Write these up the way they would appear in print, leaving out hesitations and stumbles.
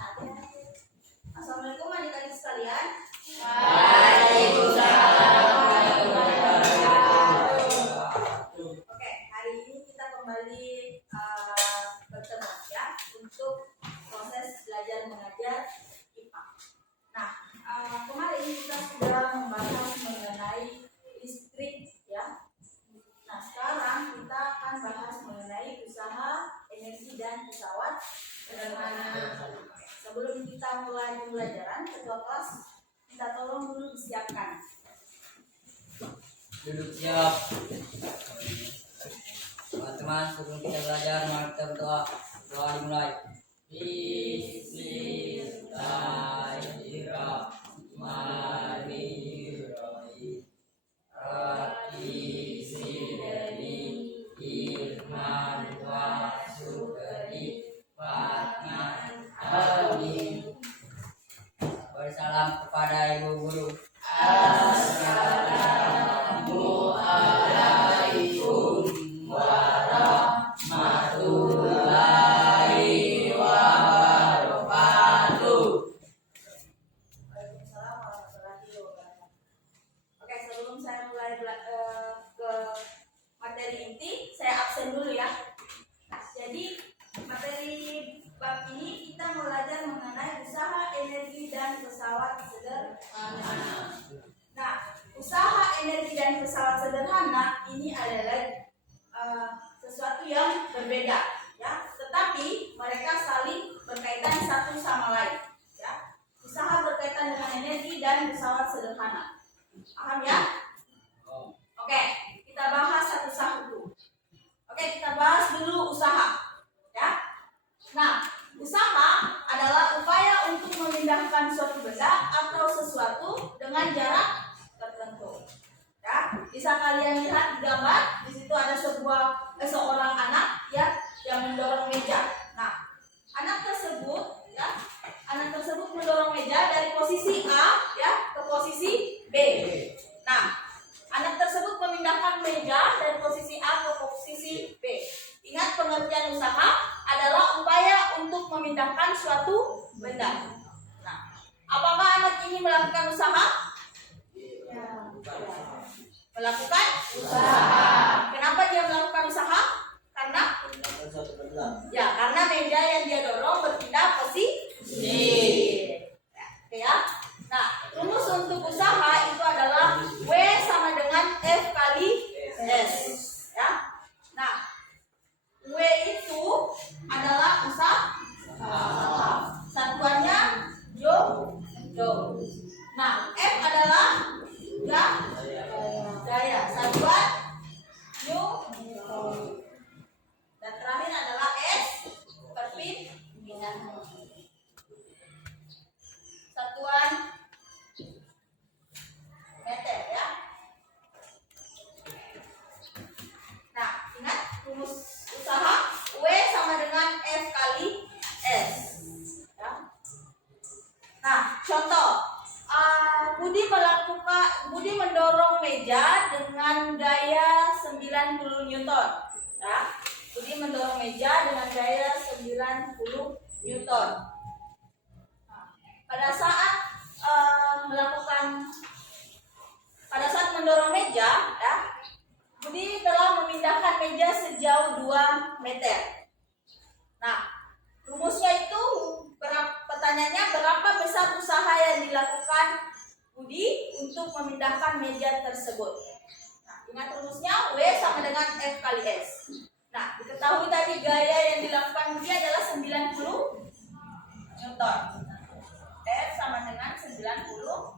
Assalamualaikum adik-adik sekalian. Waalaikumsalam. Oke, hari ini kita kembali bertemu ya untuk proses belajar mengajar IPA. Nah, kemarin kita sudah membahas mengenai listrik ya. Nah, sekarang kita akan bahas mengenai usaha energi dan pesawat sederhana. Sebelum kita mulai pembelajaran, ketua kelas minta tolong dulu disiapkan. Duduk siap. Teman-teman, sebelum kita belajar, mari kita berdoa. Doa dimulai. Bismillahirrahmanirrahim. Rabbi zidni ilman wa syukri fatman. Amin. Bersalam kepada ibu guru. Assalamualaikum warahmatullahi wabarakatuh. Waalaikumsalam warahmatullahi wabarakatuh. Oke, sebelum saya mulai ke materi inti, saya absen dulu ya. Jadi materi bab ini kita belajar mengenai usaha energi dan pesawat sederhana. Nah, usaha energi dan pesawat sederhana ini adalah sesuatu yang berbeda, ya. Tetapi mereka saling berkaitan satu sama lain, ya. Usaha berkaitan dengan energi dan pesawat sederhana. Paham ya? Oke, kita bahas satu-satu. Oke, kita bahas dulu usaha, ya. Nah, usaha adalah upaya untuk memindahkan suatu benda atau sesuatu dengan jarak tertentu. Ya, bisa kalian lihat di gambar. Di situ ada seorang anak ya yang mendorong meja. Nah, anak tersebut mendorong meja dari posisi A ya ke posisi B. Nah, anak tersebut memindahkan meja dari posisi A ke posisi B. Ingat, pengertian usaha adalah upaya untuk memindahkan suatu benda. Nah, apakah anak ini melakukan usaha? Ya. Melakukan usaha. Kenapa dia melakukan usaha? Karena meja yang dia dorong berpindah posisi. Ya. Nah, rumus untuk usaha itu adalah W sama dengan F kali S. Ya. Nah, W itu adalah usaha. Satuannya joule. Nah, F adalah daya. Satuan Newton. Dan terakhir adalah S, perpindahan. Satuan meter ya. Nah, ingat rumus usaha W sama dengan F kali S. Ya. Nah, contoh. Budi mendorong meja dengan gaya 90 Newton. Ya. Budi mendorong meja dengan gaya 90 Newton. Nah, pada saat mendorong meja, ya, Budi telah memindahkan meja sejauh 2 meter. Nah, rumusnya itu pertanyaannya berapa besar usaha yang dilakukan Budi untuk memindahkan meja tersebut. Nah, ingat rumusnya W sama dengan F kali S. Nah, diketahui tadi gaya yang dilakukan Budi adalah 90 Newton. F sama dengan 90.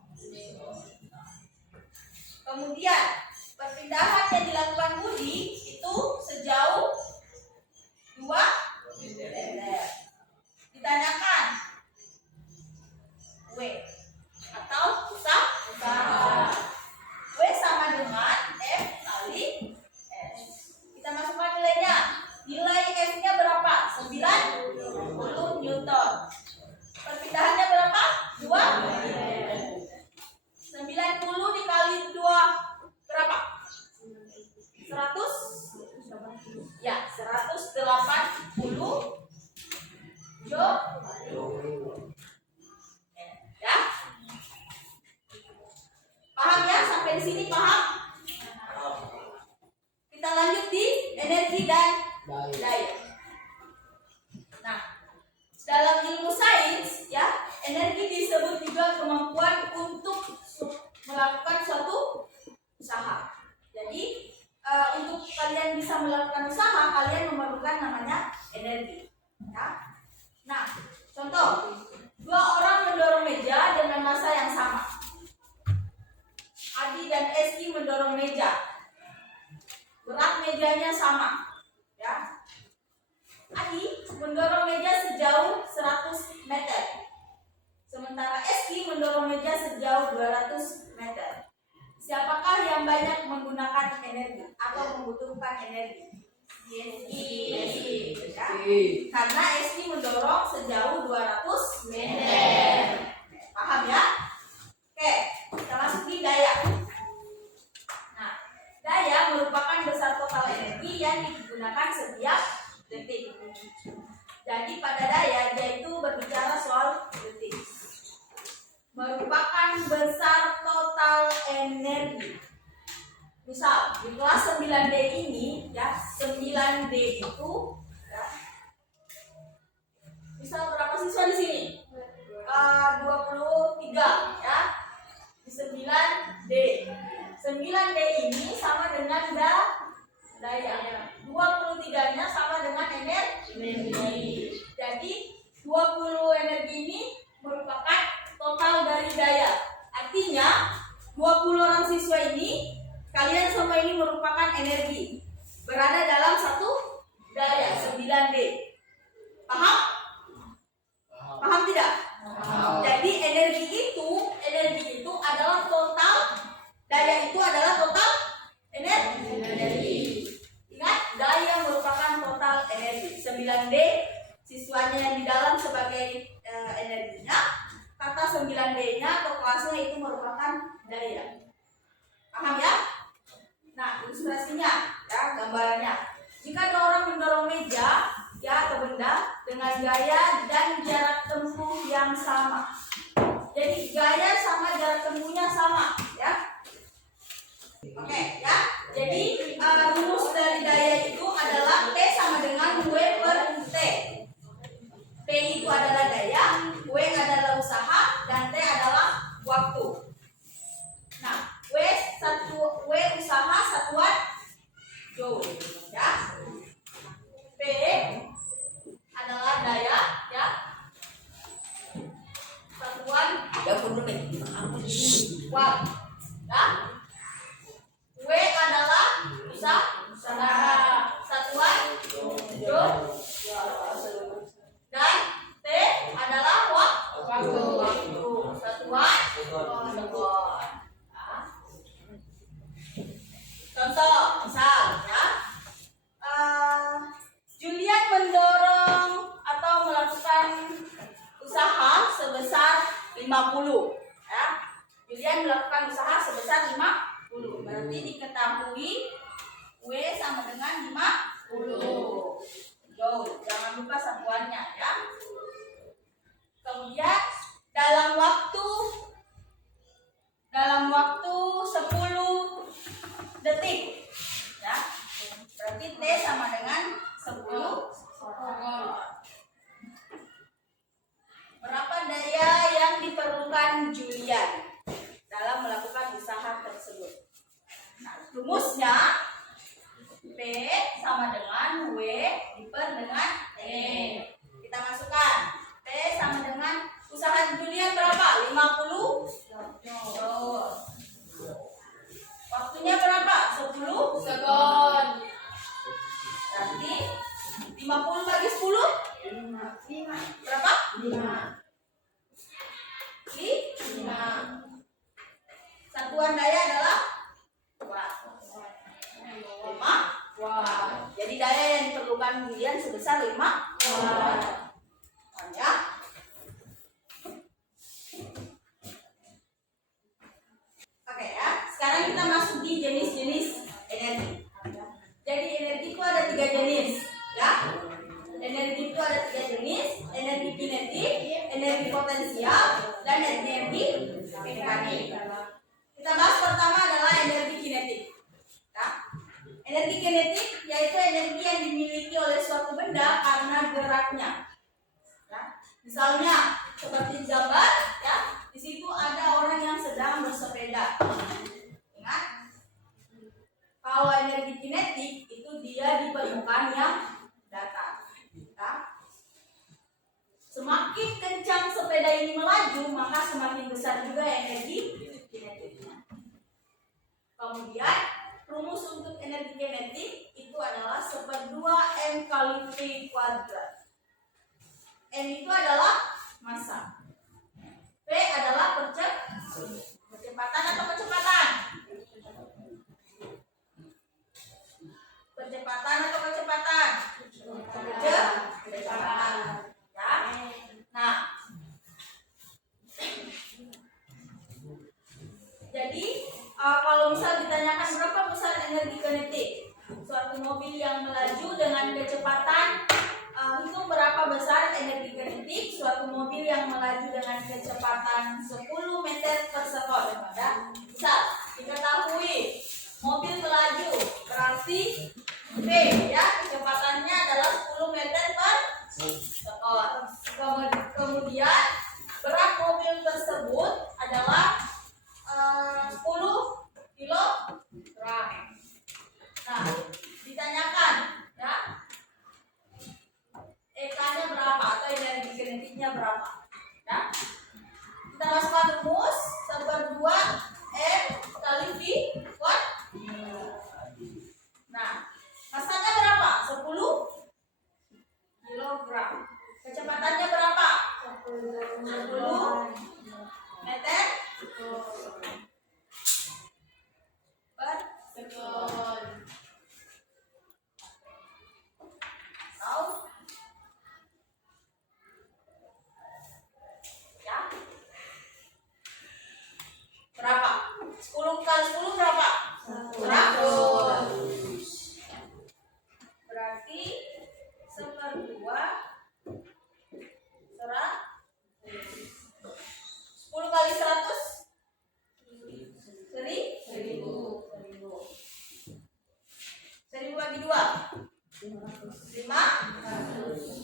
Kemudian perpindahan yang dilakukan Budi itu sejauh 2 meter. Ditanyakan W atau usaha. W sama dengan F kali S. Kita masukkan nilainya. Nilai F-nya berapa? 90 Newton. Perpindahannya berapa? 2 meter. 90 dikali 2 berapa? 100? Ya, 180 joule. sini paham? Kita lanjut di energi dan daya. Nah, dalam ilmu sains ya, energi disebut juga kemampuan untuk melakukan suatu usaha. Jadi untuk kalian bisa melakukan usaha, kalian memerlukan namanya energi. Ya. Nah, contoh, dua orang mendorong meja dengan massa yang sama. Adi dan Esti mendorong meja. Berat mejanya sama. Ya. Adi mendorong meja sejauh 100 meter. Sementara Esti mendorong meja sejauh 200 meter. Siapakah yang banyak menggunakan energi atau membutuhkan energi? Esti. Ya. Karena Esti mendorong sejauh 200 meter. Paham ya? Oke, kita masuk di daya. Nah, daya merupakan besar total energi yang digunakan setiap detik. Jadi pada daya, dia itu berbicara soal detik. Merupakan besar total energi. Misal di kelas 9D ini ya, 9D itu ya, misal berapa siswa di sini? 23 ya. Di 9D. 9D ini sama dengan daya. 23-nya sama dengan energi. Jadi 20 energi ini merupakan total dari daya. Artinya 20 orang siswa ini, kalian semua ini merupakan energi, berada dalam satu daya 9D. Paham? Paham tidak? Jadi energi itu adalah total, daya itu adalah total energi. Ingat, daya merupakan total energi. 9D siswanya yang di dalam sebagai energinya, kata 9D-nya atau kelasnya itu merupakan daya. Paham ya? Nah, ilustrasinya ya, gambarannya. Jika ada orang mendorong meja ya atau benda dengan gaya dan jarak tempuh yang sama. Jadi gaya sama jarak tempuhnya sama ya. Oke ya. Jadi rumus dari daya itu adalah P sama dengan W per T. P itu adalah daya, W adalah usaha, dan T adalah waktu. Nah, W usaha satuan joule ya. P adalah daya ya. Satuan watt ya. W adalah usaha satuan joule. Dan T adalah waktu satuan sekon. Contoh, misal ya, Julian mendorong atau melakukan usaha sebesar 50 ya. Julian melakukan usaha sebesar 50. Berarti diketahui W sama dengan 50. Jangan lupa satuannya ya. Kemudian dalam waktu 10 detik ya. Berarti T sama dengan 10 sekon. Berapa daya yang diperlukan Julian dalam melakukan usaha tersebut? Nah, rumusnya P sama dengan W diper dengan T. Kita masukkan P sama dengan usaha Julian berapa? 50 joule. Waktunya berapa? 10 sekon. Berarti 50 bagi 10 berapa? 5. Satuan daya adalah watt. 5 watt. Jadi daya yang diperlukan Julian sebesar 5 watt. Ya. Oke ya. Sekarang kita masuk di jenis-jenis energi. Jadi energi itu ada 3 jenis, ya. Energi itu ada 3 jenis: energi kinetik, energi potensial, dan energi mekanik. Kita bahas pertama adalah Misalnya seperti gambar ya, di situ ada orang yang sedang bersepeda. Ingat, kalau energi kinetik itu dia di permukaan yang datar. Ya. Semakin kencang sepeda ini melaju, maka semakin besar juga energi kinetiknya. Kemudian rumus untuk energi kinetik itu adalah 1/2 M kali V kuadrat. M itu adalah massa. V adalah percepatan atau kecepatan? Percepatan atau kecepatan? Kecepatan. Ya. Nah, jadi kalau misal ditanyakan berapa besar energi kinetik suatu mobil yang melaju dengan kecepatan, hitung berapa besar energi kinetik suatu mobil yang melaju dengan kecepatan 10 meter per sekon. Ya. Misal diketahui mobil melaju berarti V ya, kecepatannya adalah 10 meter per sekon. Kemudian berat mobil tersebut adalah 10 kilogram. Nah, ditanyakan ya, EK-nya berapa atau energi kinetiknya berapa? Ya. Kita masukkan rumus 1/2 M kali V kuadrat. Nah, massanya berapa? 10 kilogram. Kecepatannya berapa? 10 meter per sekon. Tahu? Ya. Berapa? 10 kali 10 berapa? 100. Berarti 1/2 10 kali 100 1000 bagi 2 5.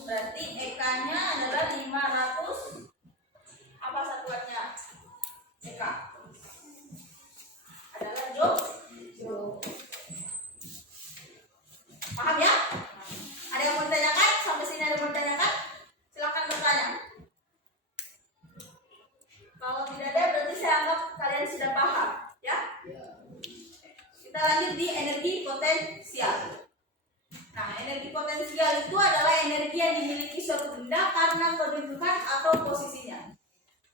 Berarti EK-nya adalah 500. Apa satuannya? EK adalah joule. Paham ya? Ada yang mau ditanyakan? Sampai sini ada yang mau ditanyakan? Silakan bertanya. Kalau tidak ada berarti saya anggap kalian sudah paham, ya? Kita lanjut di energi potensial. Nah, energi potensial itu adalah energi yang dimiliki suatu benda karena kedudukan atau posisinya.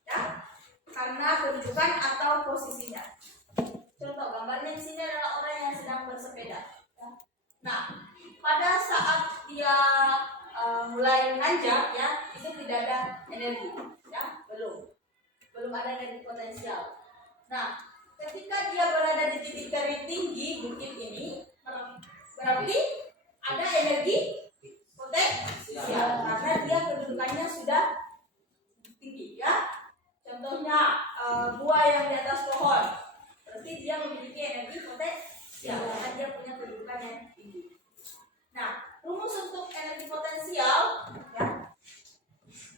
Ya? Karena kedudukan atau posisinya. Contoh gambarnya di sini adalah orang yang sedang bersepeda. Ya? Nah, pada saat dia mulai menanjak, ya, itu tidak ada energi, ya, belum ada energi potensial. Nah, ketika dia berada di titik tertinggi bukit ini, berarti ada energi potensial karena dia kedudukannya sudah tinggi, ya. Contohnya buah yang di atas pohon, berarti dia memiliki energi potensial karena dia punya kedudukan yang tinggi. Nah, rumus untuk energi potensial, ya,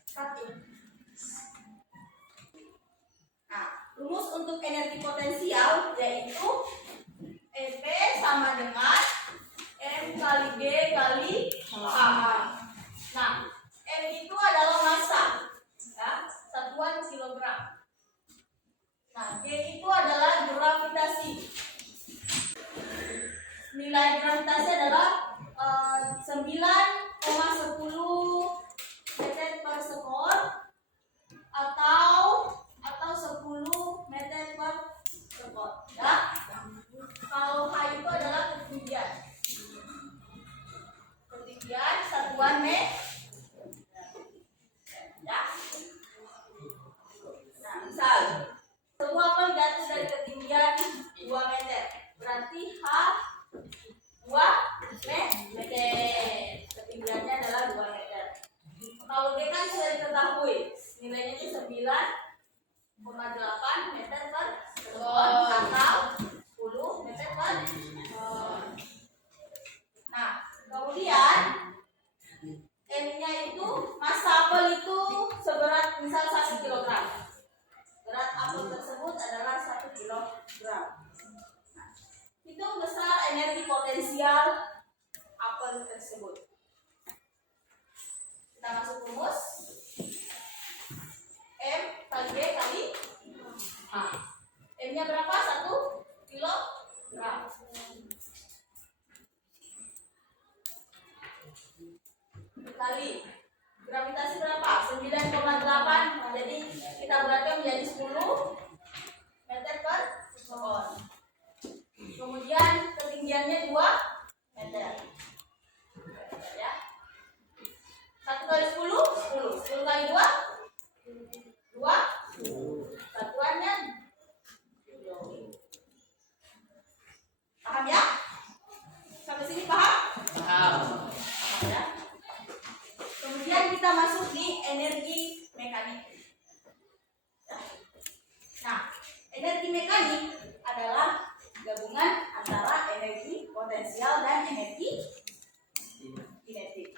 satu. Nah, rumus untuk energi potensial yaitu EP sama dengan M kali G kali H. Nah, M itu adalah massa, ya, satuan kilogram. Nah, G itu adalah gravitasi. Nilai gravitasi adalah 9,10 meter per sekon atau 10 meter per sekon, ya. Kalau H itu adalah ketinggian satuan meter, ya. Nah, misal sebuah apel jatuh dari ketinggian 2 meter, berarti H 2 meter. Ketinggiannya adalah 2 meter. Kalau G kan sudah diketahui, nilainya itu 9,8 meter per sekon atau 10 meter per sekon. Nah, kemudian M-nya itu massa apel itu energi mekanik. Nah, energi mekanik adalah gabungan antara energi potensial dan energi kinetik.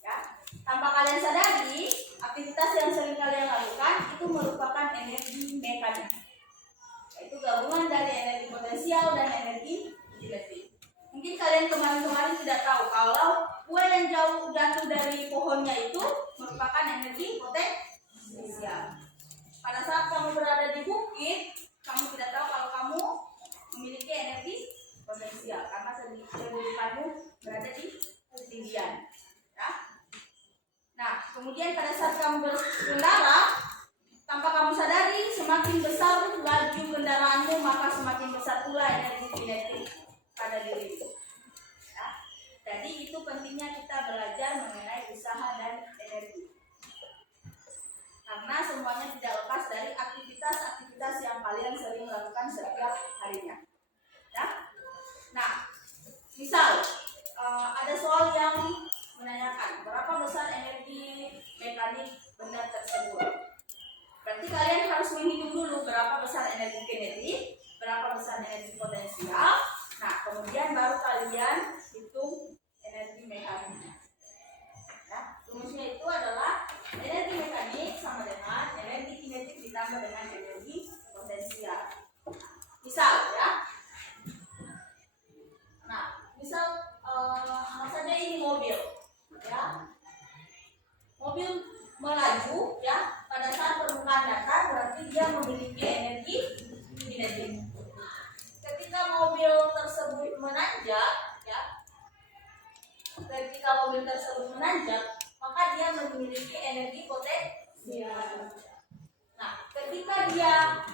Ya, tanpa kalian sadari, aktivitas yang sering kalian lakukan itu merupakan energi mekanik, yaitu gabungan dari energi potensial dan energi kinetik. Mungkin kalian kemarin-kemarin tidak tahu kalau kue yang jatuh dari pohonnya itu merupakan energi potensial. Pada saat kamu berada di bukit, kamu tidak tahu kalau kamu memiliki energi potensial karena kedudukanmu berada di ketinggian. Ya. Nah, kemudian pada saat kamu berkendara, tanpa kamu sadari, semakin besar laju kendaraanmu, maka semakin besar pula energi kinetik pada dirimu. Ya. Jadi itu pentingnya kita belajar mengenai usaha dan energi. Karena semuanya tidak lepas dari aktivitas-aktivitas yang kalian sering lakukan setiap harinya. Ya. Nah, misal ada soal yang menanyakan berapa besar energi mekanik benda tersebut. Berarti kalian harus menghitung dulu berapa besar energi kinetik, berapa besar energi potensial. Nah, kemudian baru kalian hitung energi mekaniknya. Ya, rumusnya itu adalah energi mekanik sama dengan energi kinetik ditambah dengan energi potensial. Misal ya. Nah, misal anggap saja ini mobil, ya. Mobil melaju, ya. Pada saat permukaan datar berarti dia memiliki energi kinetik. Ketika mobil tersebut menanjak, ya. Ketika mobil tersebut menanjak, maka dia memiliki energi potensial. Nah, ketika dia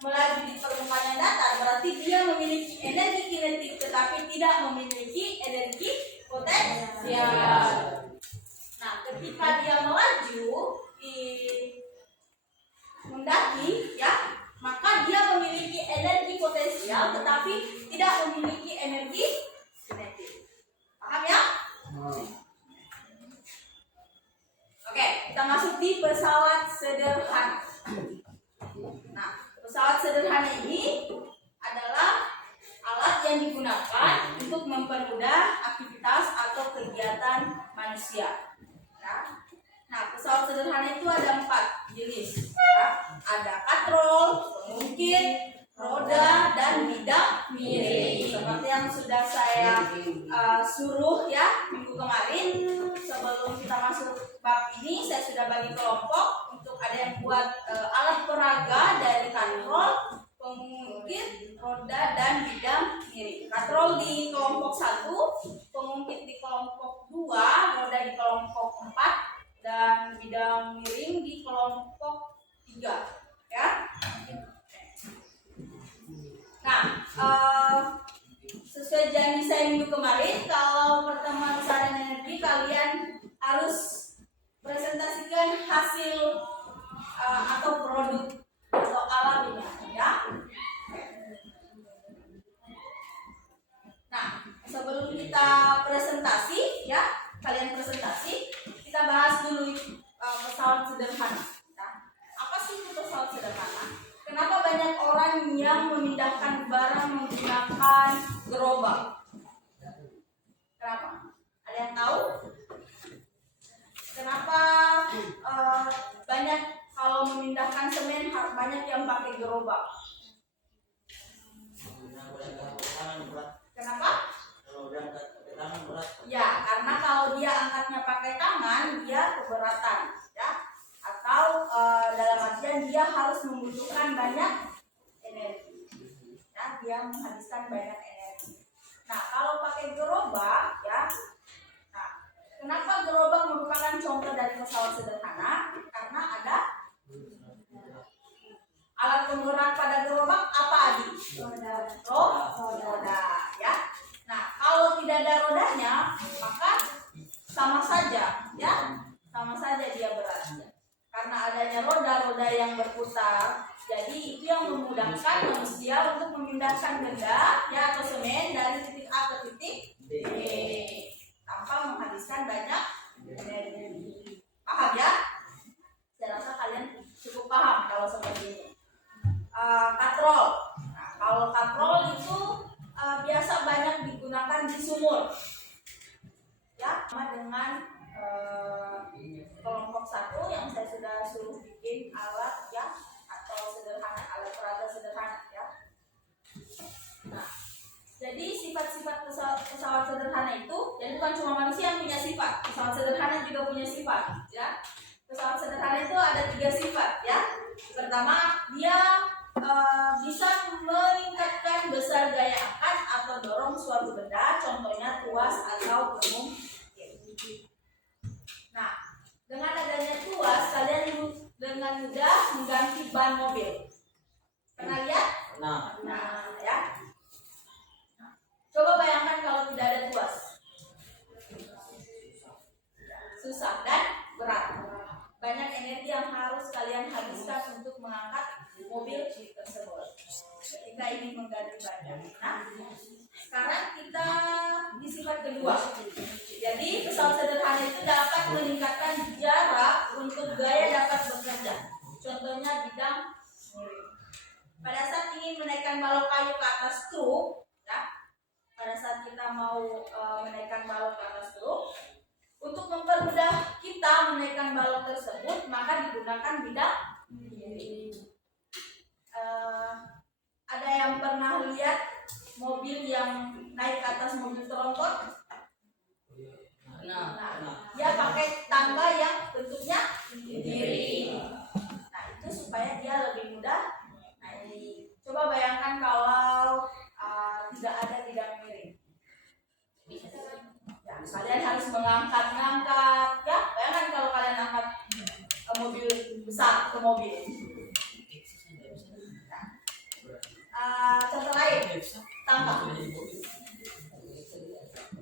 melaju di permukaan yang datar, berarti dia memiliki energi kinetik tetapi tidak memiliki energi potensial. Nah, ketika dia melaju di mendaki, ya, maka dia memiliki energi potensial tetapi tidak memiliki energi kinetik. Paham ya? Oke, kita masuk di pesawat sederhana. Nah, pesawat sederhana ini adalah alat yang digunakan untuk mempermudah aktivitas atau kegiatan manusia. Nah, pesawat sederhana itu ada 4 jenis. Ya. Ada katrol, pengungkit, roda, dan bidang miring. Seperti yang sudah saya suruh ya minggu kemarin. Sebelum kita masuk bab ini, saya sudah bagi kelompok untuk ada yang buat alat peraga dari katrol, pengungkit, roda, dan bidang miring. Katrol di kelompok 1, pengungkit di kelompok 2, roda di kelompok 4, dan bidang miring di kelompok 3. Ya. Nah, sesuai janji saya minggu kemarin, kalau pertemuan usaha dan energi kalian harus presentasikan hasil atau produk atau alaminya, ya. Nah, sebelum kita presentasi, ya, kalian presentasi, kita bahas dulu pesawat sederhana. Nah, apa sih itu pesawat sederhana? Kenapa banyak orang yang memindahkan barang menggunakan gerobak? Kenapa? Ada yang tahu? Kenapa banyak kalau memindahkan semen banyak yang pakai gerobak? Kenapa? Ya, karena kalau dia angkatnya pakai tangan, dia keberatan, ya. Atau dalam artian dia harus membutuhkan banyak energi, ya, dia menghabiskan banyak energi. Nah, kalau pakai gerobak, ya, nah, kenapa gerobak merupakan contoh dari pesawat sederhana? Karena ada alat penggerak pada gerobak apa Adi? Roda, ya. Nah, kalau tidak ada rodanya, maka sama saja, ya, sama saja dia berat. Karena adanya roda-roda yang berputar, jadi itu yang memudahkan manusia untuk memindahkan benda, ya, atau semen dari titik A ke titik B tanpa menghabiskan banyak energi. Paham ya? kelompok 1 yang saya sudah suruh bikin alat ya, atau sederhana, alat peraga sederhana ya. Nah, jadi sifat-sifat pesawat sederhana itu, jadi bukan cuma manusia yang punya sifat, pesawat sederhana juga punya sifat ya. Pesawat sederhana itu ada 3 sifat ya. Pertama, dia bisa meningkatkan besar gaya angkat atau dorong suatu benda, contohnya tuas atau gelembung. Nah, dengan adanya tuas, kalian dengan mudah mengganti ban mobil. Pernah lihat? Nah, ya. Coba bayangkan kalau tidak ada tuas. Susah dan berat. Banyak energi yang harus kalian habiskan untuk mengangkat mobil tersebut ketika ingin mengganti bannya. Nah, sekarang kita di sifat kedua. Jadi pesawat sederhana itu dapat meningkatkan jarak untuk gaya dapat bekerja. Contohnya bidang miring. Pada saat ingin menaikkan balok kayu ke atas truk, ya, pada saat kita mau menaikkan balok ke atas truk, untuk mempermudah kita menaikkan balok tersebut, maka digunakan bidang miring. Ada yang pernah lihat mobil yang naik ke atas mobil tronton? Nah, dia pakai tangga yang bentuknya miring. Nah, itu supaya dia lebih mudah naik. Coba bayangkan kalau tidak ada bidang miring. Ya, kalian harus mengangkat-ngangkat. Ya, bayangkan kalau kalian angkat mobil besar ke mobil. Contoh lain,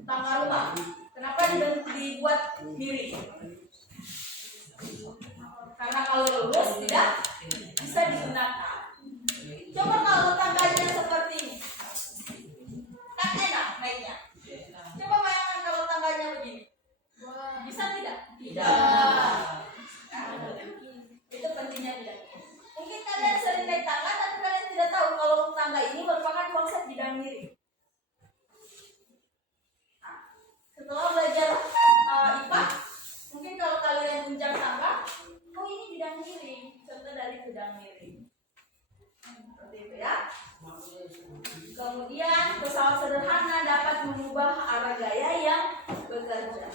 tangga rumah. Kenapa dibuat miring? Karena kalau lurus tidak bisa digunakan. Coba kalau tangganya seperti ini, kan enak naiknya. Coba bayangkan kalau tangganya begini, bisa tidak? Tidak. Itu pentingnya bidang. Mungkin kalian sering naik tangga, tapi kalian tidak tahu kalau tangga ini merupakan konsep bidang miring. Nah, setelah belajar IPA, mungkin kalau kalian jenjang tangga, oh ini bidang miring, contoh dari bidang miring. Seperti itu ya. Kemudian pesawat sederhana dapat mengubah arah gaya yang bekerja.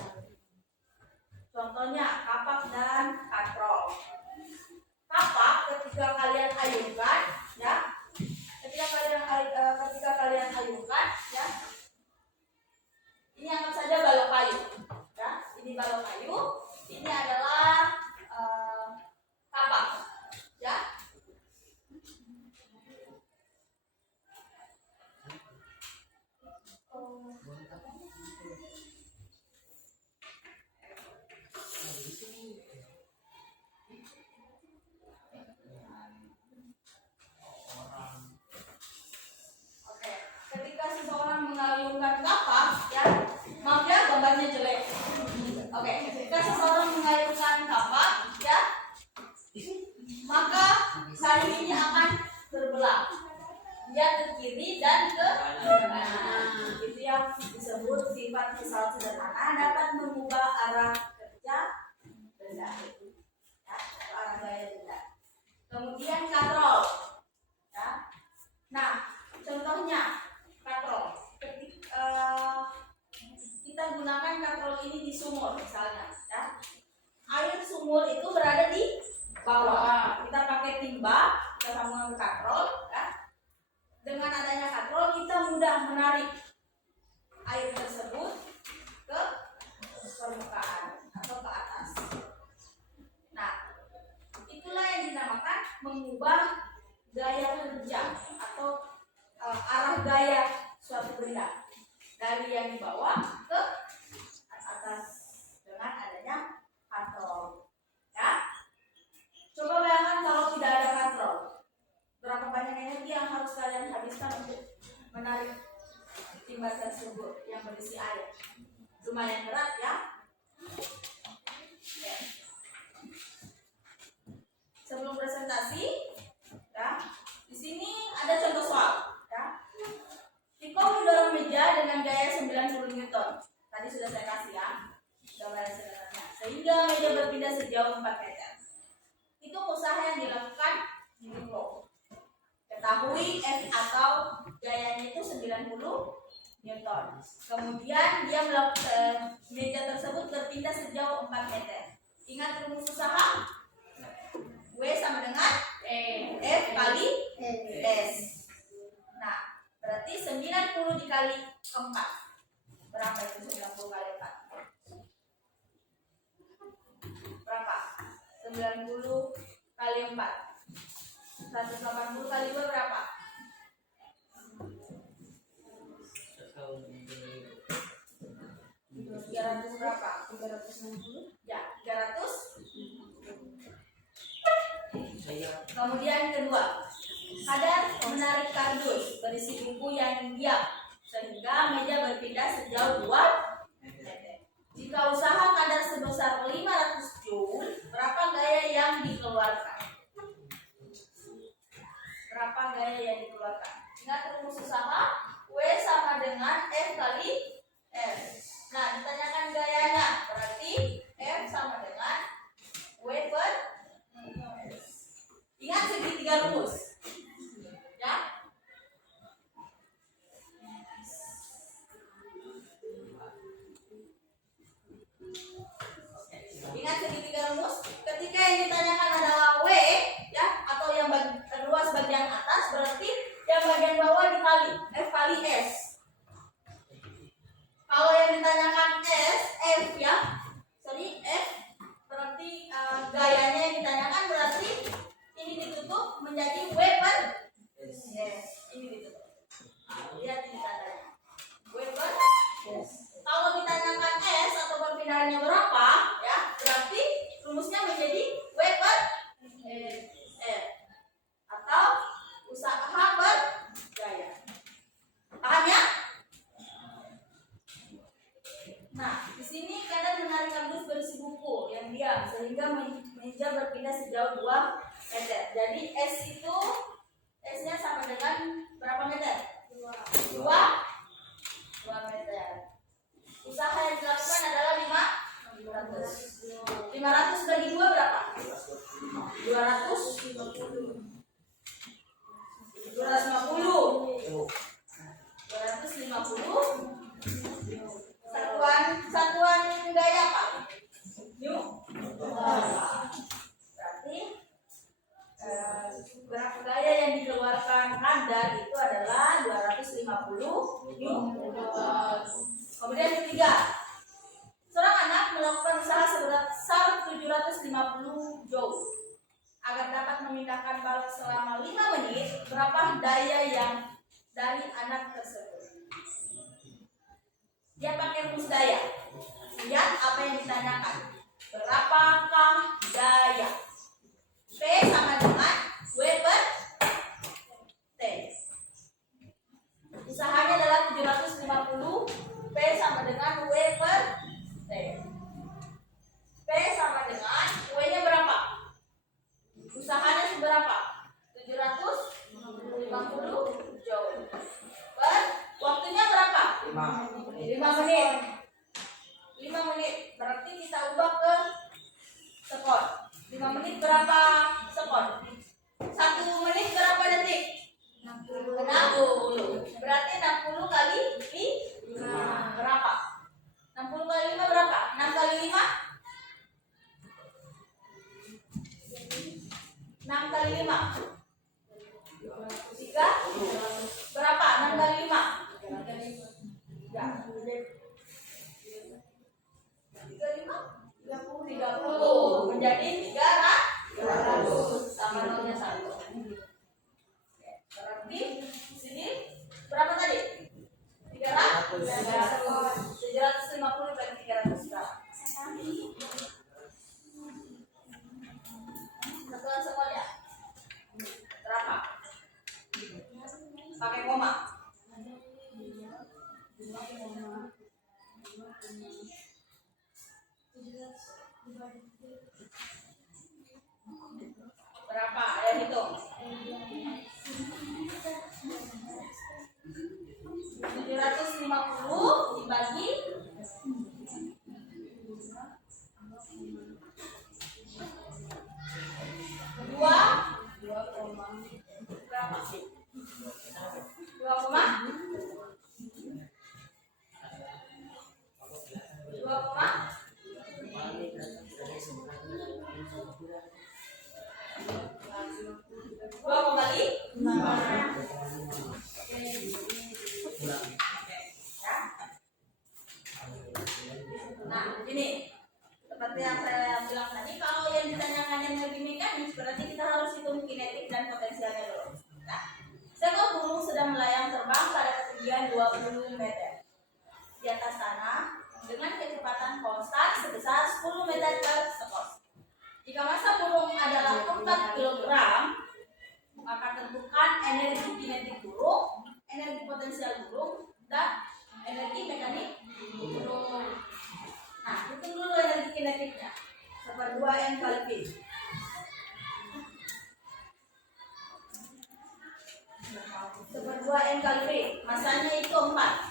Contohnya kapak dan katrol. Kapak ketika kalian ayunkan, ya, ketika kalian ayunkan, ya, ini anggap saja balok kayu, ya, ini balok kayu, ini adalah kapak, ya. Ketika seseorang mengayunkan kapak, ya, maaf ya gambarnya jelek. Oke, ketika seseorang mengayunkan kapak, ya, maka kayu ini akan terbelah. Dia ke kiri dan ke kanan. Itu yang disebut sifat pesawat sederhana dapat mengubah arah kerja benda, ya, arah gaya benda. Kemudian katrol, ya. Nah, contohnya katrol. Kita gunakan katrol ini di sumur misalnya, ya. Air sumur itu berada di bawah. Kita pakai timba, kita sambungkan ke katrol, ya. Dengan adanya katrol kita mudah menarik air tersebut ke permukaan atau ke atas. Nah, itulah yang dinamakan mengubah gaya kerja atau arah gaya suatu benda dari yang di bawah ke atas dengan adanya katrol, ya. Coba bayangkan kalau tidak ada katrol, berapa banyak energi yang harus kalian habiskan untuk menarik timba tersebut yang berisi air. Lumayan berat, ya. Sebelum presentasi, ya, di sini ada contoh soal, ya. Tiko mendorong meja dengan gaya 90 Newton. Tadi sudah saya kasih, ya, gambaran sederhananya. Sehingga meja berpindah sejauh 4 meter. Itu usaha yang dilakukan Newton. Ketahui F atau gayanya itu 90 Newton. Kemudian dia melakukan meja tersebut berpindah sejauh 4 meter. Ingat rumus usaha? W sama dengan F kali S. Nah, berarti 90 dikali 4. Berapa itu 90 kali 4? Berapa? 90 kali 4. 180 kali 2 berapa? 300 berapa? 360. Ya, 300. Kemudian kedua, kadar menarik kardus berisi buku yang diam sehingga meja berpindah sejauh 2 meter. Jika usaha kadar sebesar 500 joule, berapa gaya yang dikeluarkan? Berapa gaya yang dikeluarkan? Ingat rumus usaha, W sama dengan F kali F. Nah, ditanyakan gayanya, berarti F sama dengan W per S. Ingat segitiga rumus, ya. Ingat segitiga rumus. Ketika yang ditanyakan adalah W, ya, atau yang luas bagian atas, berarti yang bagian bawah dikali F kali S. Kalau yang ditanyakan S, F ya, sorry F, berarti gayanya yang ditanyakan berarti ini ditutup menjadi W per S. Ini ditutup. Lihat ini tandanya. W per S. Kalau ditanyakan S atau perpindahannya berapa, ya, berarti rumusnya menjadi W per S. Atau usaha per gaya. Paham ya? Nah, di sini kadar menarik kardus berisi buku yang diam sehingga meja berpindah sejauh 2 meter. Jadi S itu S-nya sama dengan berapa meter? 2 meter. Usaha yang dilakukan adalah 500. 500 bagi 2 berapa? 250. 250. Satuan gaya apa? Berarti berapa gaya yang dikeluarkan kadar itu adalah 250 Newton. Kemudian ketiga, seorang anak melakukan usaha sebesar 750 joule agar dapat memindahkan balok selama 5 menit. Berapa daya yang dari anak tersebut? Dia pakai rumus daya. Lihat apa yang ditanyakan. Berapakah daya? P sama dengan W per T. Usahanya adalah 750. P sama dengan W per T. P sama dengan W-nya berapa? Usahanya seberapa? 750 joule. Per waktunya berapa? 5 menit. 5 menit. Berarti kita ubah ke sekon. 5 menit berapa sekon? 1 menit berapa detik? 60. Berarti 60 kali 5 berapa? 60 kali 5 berapa? 6 kali 5? 6 kali 5 3 berapa? 6 kali 5 ya 30 menjadi 300 sama nolnya 1. Berarti sini berapa tadi? 300 750 bagi 300 berapa? Satuan sekol ya? berarti kita harus hitung kinetik dan potensialnya dulu. Nah, seekor burung sedang melayang terbang pada ketinggian 20 meter di atas tanah dengan kecepatan konstan sebesar 10 meter per sekon. Jika massa burung adalah 4 kg, maka tentukan energi kinetik burung, energi potensial burung, dan energi mekanik burung. Nah, hitung dulu energi kinetiknya. 1/2 M kali V. 1/2 M kali V. Masanya itu 4.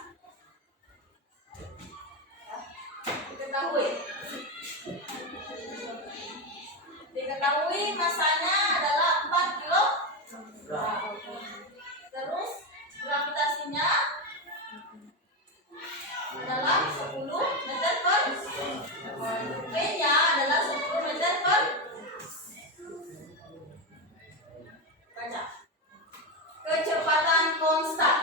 Diketahui masanya adalah 4 kg. Terus gravitasinya adalah 10 meter per. V-nya adalah 10 meter per. Baca. Kecepatan konstan.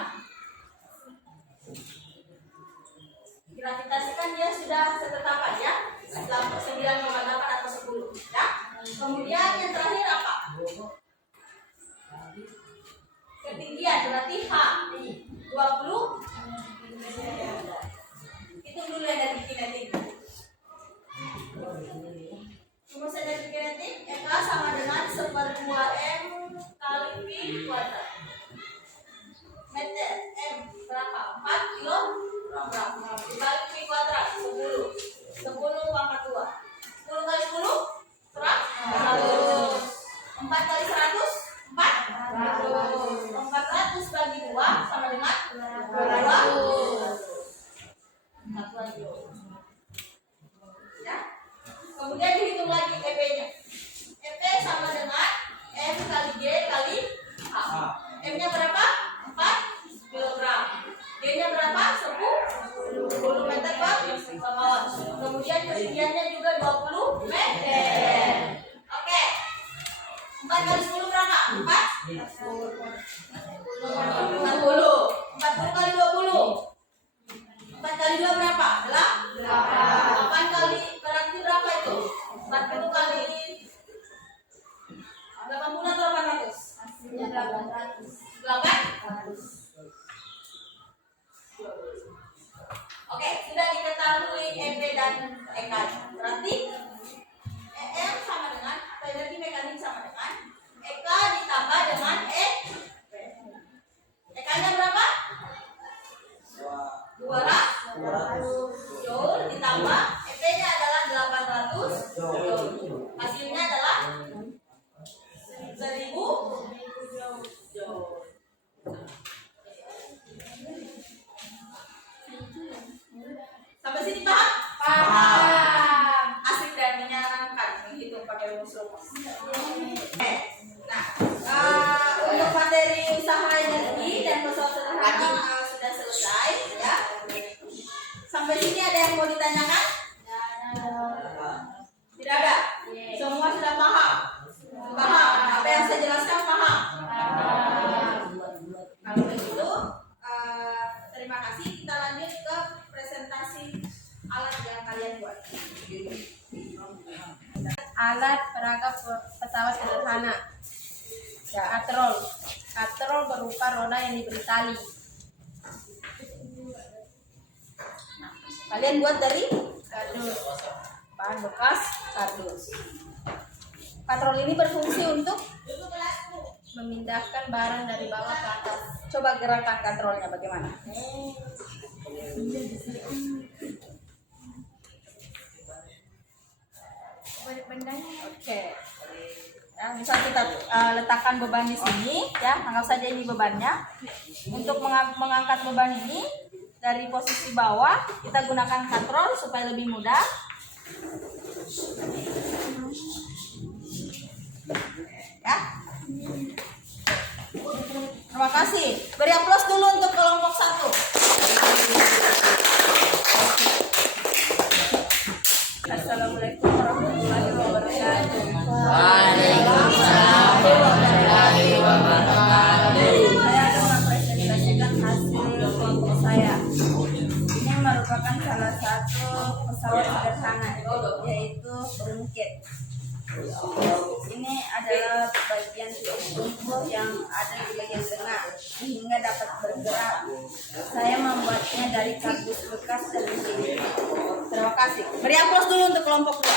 Gravitasi kan dia sudah ketetapan ya, 9,8 atau 10 ya. Kemudian yang terakhir apa? Ketinggian berarti H 20. Itu dulu energi kinetik. Rumus energi kinetik F sama dengan 1/2 M kali V kuadrat. Meter M berapa? 4 kilo dibagi V kuadrat 10. 10 pangkat 2. 10 kali 10 100. 4 kali 100 400. 400 bagi 2 sama dengan 200. Ya. Kemudian dihitung lagi EP-nya. EP sama dengan M kali G kali H. M-nya berapa? 4 kg. G-nya berapa? 10 meter per sekon. Kemudian ketinggiannya juga 20 meter. Oke. 4 kali 10 berapa? 40. 40 kali 20. 4 kali 2 berapa? 8 kali berarti berapa itu? 40 kali 80 atau 800? 800. Oke, sudah diketahui EP dan EK. Berarti EM sama dengan atau energi mekanik sama dengan EK ditambah dengan E. EK-nya berapa? 200 joule ditambah EP-nya adalah 800 joule. Hasilnya adalah 1000 joule. Sampai sini paham? Paham. Asik dan menyenangkan menghitung pakai rumus-rumus. Nah, untuk materi usaha energi dan pesawat sederhana sudah selesai ya. Sampai sini ada yang mau ditanyakan? Tidak ada. Semua sudah paham. Paham. Apa yang saya jelaskan paham. Kalau begitu, terima kasih. Kita lanjut ke presentasi alat yang kalian buat. Alat peraga pesawat sederhana. Katrol. Katrol berupa roda yang diberi tali. Kalian buat dari Kardus. Bahan bekas kardus. katrol ini berfungsi untuk Memindahkan barang dari bawah ke atas. coba gerakan katrolnya bagaimana? Oke. Nah, misal kita letakkan beban di sini, ya, anggap saja ini bebannya. Untuk mengangkat beban ini dari posisi bawah, kita gunakan katrol supaya lebih mudah. Ya. Terima kasih. Beri aplaus dulu untuk kelompok 1. Assalamualaikum warahmatullahi wabarakatuh. Waalaikumsalam warahmatullahi wabarakatuh. Saya akan mempresentasikan hasil kelompok saya. Ini merupakan salah satu pesawat sederhana, yaitu berungkit. Ini ada ke bagian tumpul yang ada di bagian tengah sehingga dapat bergerak. Saya membuatnya dari kardus bekas dan mesin. Terima kasih. Beri aplaus dulu untuk kelompok 2.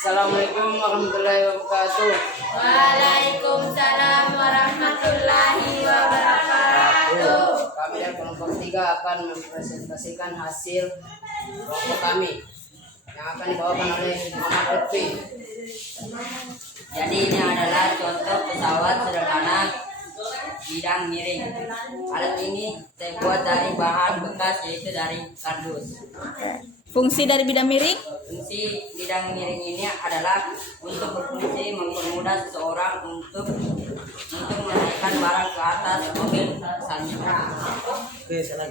Assalamualaikum warahmatullahi wabarakatuh. Waalaikumsalam warahmatullahi wabarakatuh. Kami dari kelompok 3 akan mempresentasikan hasil kelompok kami yang akan dibawakan oleh Muhammad Lutfi. Jadi ini adalah contoh pesawat sederhana bidang miring. Alat ini saya buat dari bahan bekas, yaitu dari kardus. Fungsi dari bidang miring? Fungsi bidang miring ini adalah untuk berfungsi mempermudah seseorang untuk menaikkan barang ke atas mobil misalnya.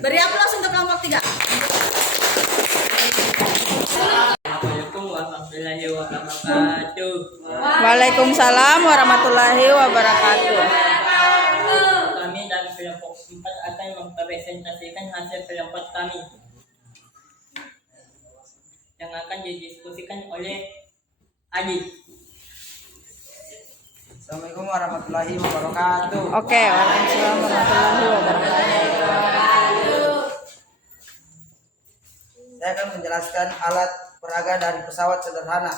Beri aplaus untuk kelompok 3. Assalamualaikum warahmatullahi wabarakatuh. Waalaikumsalam warahmatullahi wabarakatuh. Kami dari kelompok 4 akan mempresentasikan hasil kelompok kami yang akan didiskusikan oleh Adi. Assalamualaikum warahmatullahi wabarakatuh. Oke, waalaikumsalam warahmatullahi wabarakatuh. Saya akan menjelaskan alat peraga dari pesawat sederhana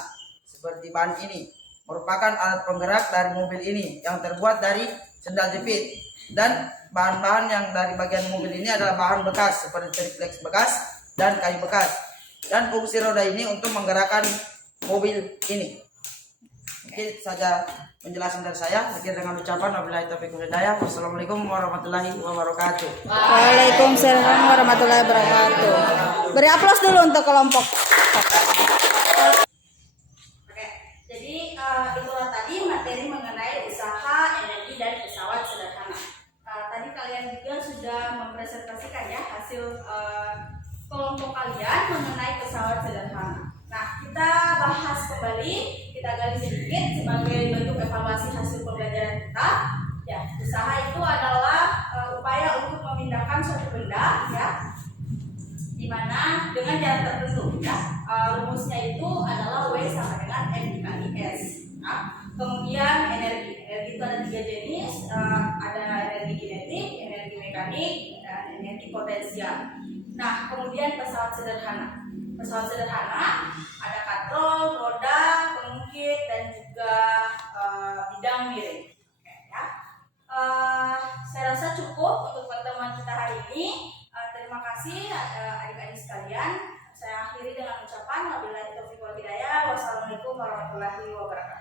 seperti bahan ini. Merupakan alat penggerak dari mobil ini yang terbuat dari sendal jepit, dan bahan-bahan yang dari bagian mobil ini adalah bahan bekas seperti tripleks bekas dan kayu bekas. Dan fungsi roda ini untuk menggerakkan mobil ini. Mungkin saja penjelasan dari saya. Akhir dengan ucapan wabillahi taufiq wal hidayah. Wassalamualaikum warahmatullahi wabarakatuh. Waalaikumsalam warahmatullahi wabarakatuh. Beri aplaus dulu untuk kelompok. Oke, jadi itulah tadi materi mengenai usaha energi dari pesawat sederhana. Tadi kalian juga sudah mempresentasikan ya hasil kelompok kalian mengenai pesawat sederhana. Nah, kita bahas kembali, kita gali sedikit sebagai bentuk evaluasi hasil pembelajaran kita. Ya, usaha itu adalah upaya untuk memindahkan suatu benda, ya, di mana dengan cara tertentu. Ya, rumusnya itu adalah W sama dengan M dikali S. Nah, kemudian energi itu ada 3 jenis, ada energi kinetik, energi mekanik, dan energi potensial. Nah, kemudian pesawat sederhana. Pesawat sederhana ada katrol, roda, pengungkit, dan juga bidang miring. Oke, ya. Saya rasa cukup untuk pertemuan kita hari ini. Terima kasih adik-adik sekalian. Saya akhiri dengan ucapan wabillahi taufiq wal hidayah. Wassalamualaikum warahmatullahi wabarakatuh.